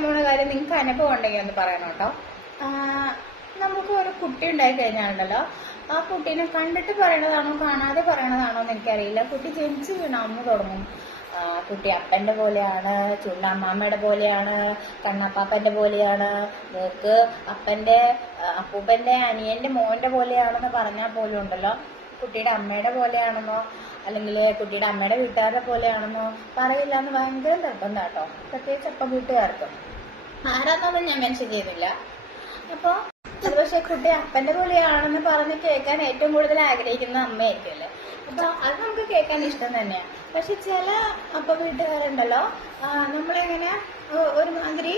പറയാൻ പോകുന്ന കാര്യം നിങ്ങൾക്ക് അനുഭവം ഉണ്ടെങ്കിൽ ഒന്ന് പറയണം കേട്ടോ. നമുക്ക് ഒരു കുട്ടി ഉണ്ടായി കഴിഞ്ഞാലുണ്ടല്ലോ, ആ കുട്ടീനെ കണ്ടിട്ട് പറയണതാണോ കാണാതെ പറയണതാണോ എന്ന് എനിക്കറിയില്ല. കുട്ടി ജനിച്ചു വീണ അമ്മ തുടങ്ങും, കുട്ടി അപ്പൻ്റെ പോലെയാണ്, ചുണ്ടമ്മാമ്മയുടെ പോലെയാണ്, കണ്ണപ്പാപ്പൻ്റെ പോലെയാണ്, മൂക്ക് അപ്പൻ്റെ അപ്പൂപ്പൻ്റെ അനിയൻ്റെ മോൻ്റെ പോലെയാണെന്ന് പറഞ്ഞാൽ പോലും ഉണ്ടല്ലോ, കുട്ടിയുടെ അമ്മയുടെ പോലെയാണെന്നോ അല്ലെങ്കിൽ കുട്ടിയുടെ അമ്മയുടെ വീട്ടുകാരുടെ പോലെയാണെന്നോ പറയില്ല എന്ന് ഭയങ്കര നിർബന്ധം കേട്ടോ. പ്രത്യേകിച്ച് അപ്പം വീട്ടുകാർക്ക് ആരാന്നൊന്നും ഞാൻ മെൻഷൻ ചെയ്യുന്നില്ല. അപ്പോൾ അത് പക്ഷെ കുട്ടി അപ്പൻ്റെ പോലെയാണെന്ന് പറഞ്ഞ് കേൾക്കാൻ ഏറ്റവും കൂടുതൽ ആഗ്രഹിക്കുന്ന അമ്മയായിരിക്കും അല്ലേ. അപ്പോൾ അത് നമുക്ക് കേൾക്കാൻ ഇഷ്ടം തന്നെയാണ്. പക്ഷെ ചില അപ്പം വീട്ടുകാരുണ്ടല്ലോ, നമ്മളിങ്ങനെ ഒരുമാതിരി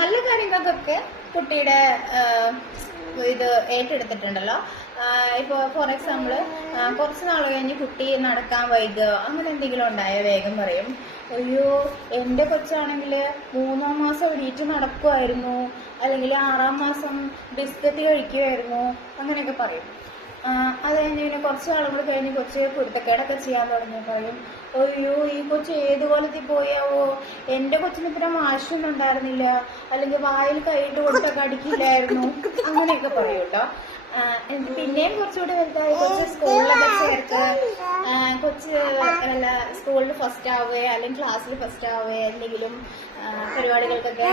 നല്ല കാര്യങ്ങൾക്കൊക്കെ കുട്ടിയുടെ ഇത് ഏറ്റെടുത്തിട്ടുണ്ടല്ലോ. ഇപ്പോൾ ഫോർ എക്സാമ്പിൾ കുറച്ച് നാൾ കഴിഞ്ഞ് കുട്ടി നടക്കാൻ വൈകുക അങ്ങനെ എന്തെങ്കിലും ഉണ്ടായ വേഗം പറയും, അയ്യോ എൻ്റെ കൊച്ചാണെങ്കിൽ 3-ാം മാസം എണീറ്റ് നടക്കുമായിരുന്നു, അല്ലെങ്കിൽ 6-ാം മാസം ബിസ്ക്കറ്റ് കഴിക്കുമായിരുന്നു, അങ്ങനെയൊക്കെ പറയും. അത് കഴിഞ്ഞ് പിന്നെ കുറച്ച് നാളുകൾ കഴിഞ്ഞ് കൊച്ച് കുരുത്തക്കേടൊക്കെ ചെയ്യാൻ തുടങ്ങി പറയും, അയ്യോ ഈ കൊച്ച് ഏത് കൊല്ലത്തിൽ പോയാവോ, എൻ്റെ കൊച്ചിന് ഇത്ര വാശൊന്നും ഉണ്ടായിരുന്നില്ല, അല്ലെങ്കിൽ വായിൽ കൈയിട്ട് കൊടുത്തൊക്കെ അടിക്കില്ലായിരുന്നു, അങ്ങനെയൊക്കെ പറയും കേട്ടോ. പിന്നെയും കുറച്ചുകൂടി വലുതായി കൊച്ച് സ്കൂളിലൊക്കെ ചേർത്ത് കൊച്ച് സ്കൂളിൽ ഫസ്റ്റ് ആവുകയോ അല്ലെങ്കിൽ ക്ലാസ്സിൽ ഫസ്റ്റ് ആവുകയോ എന്തെങ്കിലും പരിപാടികൾക്കൊക്കെ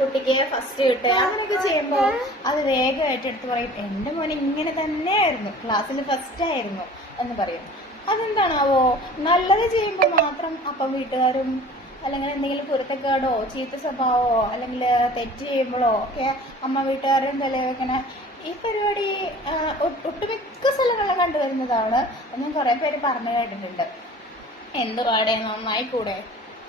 കുട്ടിക്ക് ഫസ്റ്റ് കിട്ടുക അങ്ങനെയൊക്കെ ചെയ്യുമ്പോൾ അത് വേഗമായിട്ട് എടുത്ത് പറയും, എൻ്റെ മോനെ ഇങ്ങനെ തന്നെയായിരുന്നു, ക്ലാസ്സിൽ ഫസ്റ്റ് ആയിരുന്നു എന്ന് പറയും. അതെന്താണാവോ, നല്ലത് ചെയ്യുമ്പോൾ മാത്രം അപ്പം വീട്ടുകാരും അല്ലെങ്കിൽ എന്തെങ്കിലും കുരുത്തക്കേടോ ചീത്ത സ്വഭാവമോ അല്ലെങ്കിൽ തെറ്റ് ചെയ്യുമ്പോഴോ ഒക്കെ അമ്മ വീട്ടുകാരും വിലവെക്കണ ഈ പരിപാടി ഒട്ടുമിക്ക സ്ഥലങ്ങളിലും കണ്ടുവരുന്നതാണ്. ഞാൻ കുറേ പേര് പറഞ്ഞു കേട്ടിട്ടുണ്ട്. എന്തുപാടെ നന്നായി കൂടെ.